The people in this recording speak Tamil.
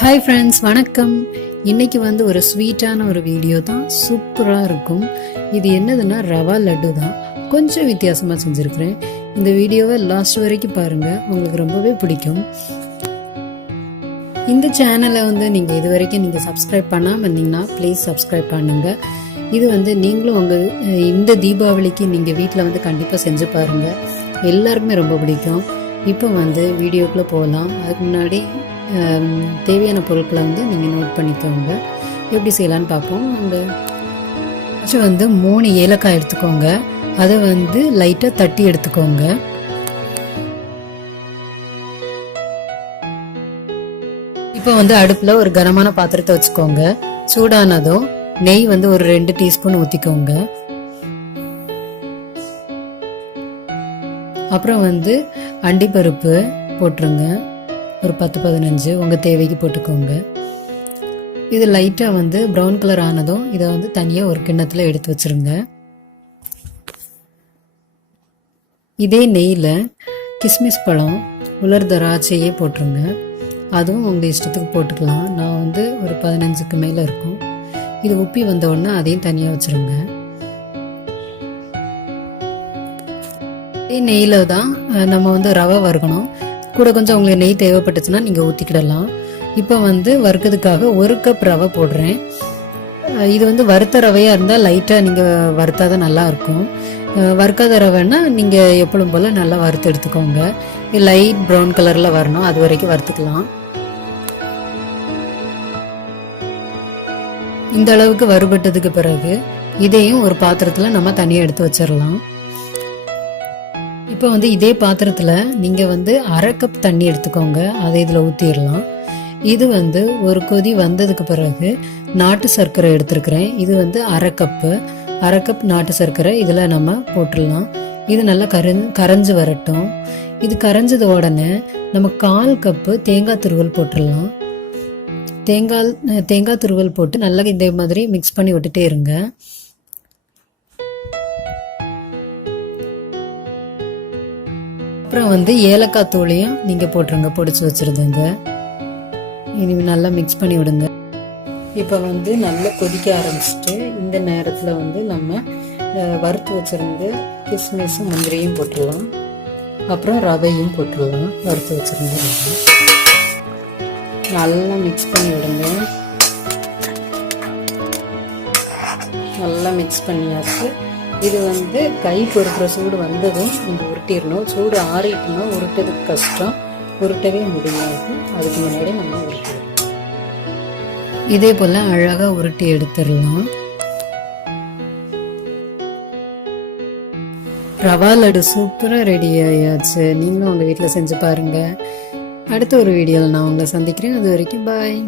ஹாய் ஃப்ரெண்ட்ஸ், வணக்கம். இன்னைக்கு ஒரு ஸ்வீட்டான ஒரு வீடியோ தான். சூப்பராக இருக்கும். இது என்னதுன்னா ரவா லட்டு தான். கொஞ்சம் வித்தியாசமாக செஞ்சுருக்கிறேன். இந்த வீடியோவை லாஸ்ட் வரைக்கும் பாருங்கள், உங்களுக்கு ரொம்பவே பிடிக்கும். இந்த சேனலை நீங்கள் இது வரைக்கும் நீங்கள் சப்ஸ்கிரைப் பண்ணாமல் இருந்தீங்கன்னா ப்ளீஸ் சப்ஸ்கிரைப் பண்ணுங்கள். இது நீங்களும் உங்கள் இந்த தீபாவளிக்கு நீங்கள் வீட்டில் கண்டிப்பாக செஞ்சு பாருங்கள். எல்லாருக்குமே ரொம்ப பிடிக்கும். இப்போ வீடியோக்குள்ளே போகலாம். அதுக்கு முன்னாடி தேவையான பொருட்களை நீங்கள் நோட் பண்ணிக்கோங்க. எப்படி செய்யலான்னு பார்ப்போம். அங்கே 3 ஏலக்காய் எடுத்துக்கோங்க. அதை லைட்டாக தட்டி எடுத்துக்கோங்க. இப்போ அடுப்பில் ஒரு கனமான பாத்திரத்தை வச்சுக்கோங்க. சூடானதும் நெய் ஒரு 2 டீஸ்பூன் ஊற்றிக்கோங்க. அப்புறம் அண்டிப்பருப்பு போட்டுருங்க. ஒரு 10-15 உங்கள் தேவைக்கு போட்டுக்கோங்க. இது லைட்டாக ப்ரௌன் கலர் ஆனதும் இதை தனியாக ஒரு கிண்ணத்தில் எடுத்து வச்சுருங்க. இதே நெய்யில் கிஸ்மிஸ் பழம், உலர் திராட்சையே போட்டுருங்க. அதுவும் உங்கள் இஷ்டத்துக்கு போட்டுக்கலாம். நான் ஒரு 15க்கு மேலே இருக்கும். இது உப்பி வந்தோடனே அதையும் தனியாக வச்சுருங்க. இதே நெய்யில் தான் நம்ம ரவை வறுக்கணும். கூட கொஞ்சம் உங்களுக்கு நெய் தேவைப்பட்டுச்சுன்னா நீங்கள் ஊற்றிக்கிடலாம். இப்போ வறுக்கிறதுக்காக 1 கப் ரவை போடுறேன். இது வறுத்த ரவையாக இருந்தால் லைட்டாக நீங்கள் வறுத்தா தான் நல்லாயிருக்கும். வறுக்காத ரவைன்னா நீங்கள் எப்பளும் போல் நல்லா வறுத்து எடுத்துக்கோங்க. லைட் ப்ரௌன் கலரில் வரணும், அது வரைக்கும் வறுத்துக்கலாம். இந்த அளவுக்கு வறுபட்டதுக்கு பிறகு இதையும் ஒரு பாத்திரத்தில் நம்ம தனியாக எடுத்து வச்சிடலாம். இப்போ இதே பாத்திரத்தில் நீங்கள் 1/2 கப் தண்ணி எடுத்துக்கோங்க. அதை இதில் ஊற்றிடலாம். இது ஒரு கொதி வந்ததுக்கு பிறகு நாட்டு சர்க்கரை எடுத்துருக்கிறேன். இது 1/2 கப் நாட்டு சர்க்கரை இதில் நம்ம போட்டுடலாம். இது நல்லா கரைஞ்சி வரட்டும். இது கரைஞ்சது உடனே நம்ம 1/4 கப்பு தேங்காய் துருவல் போட்டுடலாம். தேங்காய் துருவல் போட்டு நல்லா இதே மாதிரி மிக்ஸ் பண்ணி விட்டுட்டே இருங்க. அப்புறம் ஏலக்காய் தூளையும் நீங்கள் போட்டுருங்க, பொடிச்சு வச்சுருந்தங்க. இனி நல்லா மிக்ஸ் பண்ணி விடுங்க. இப்போ நல்லா கொதிக்க ஆரம்பிச்சுட்டு இந்த நேரத்தில் நம்ம வறுத்து வச்சுருந்து கிஸ்மிஸும் முந்திரியும் போட்டுடலாம். அப்புறம் ரவையும் போட்டுடலாம். வறுத்து வச்சுருந்து நல்லா மிக்ஸ் பண்ணி விடுங்க. நல்லா மிக்ஸ் பண்ணியாச்சு. இது கை பொறுக்கிற சூடு வந்ததும் நீங்கள் உருட்டிடணும். சூடு ஆறிட்டுனா உருட்டதுக்கு கஷ்டம், உருட்டவே முடியாது. அதுக்கு முன்னாடி நம்ம உருட்டிடணும். இதே போல் அழகாக உருட்டி எடுத்துடலாம். ரவா லட்டு சூப்பராக ரெடி ஆயாச்சு. நீங்களும் உங்கள் வீட்டில் செஞ்சு பாருங்கள். அடுத்த ஒரு வீடியோவில் நான் உங்களை சந்திக்கிறேன். அது வரைக்கும் பாய்.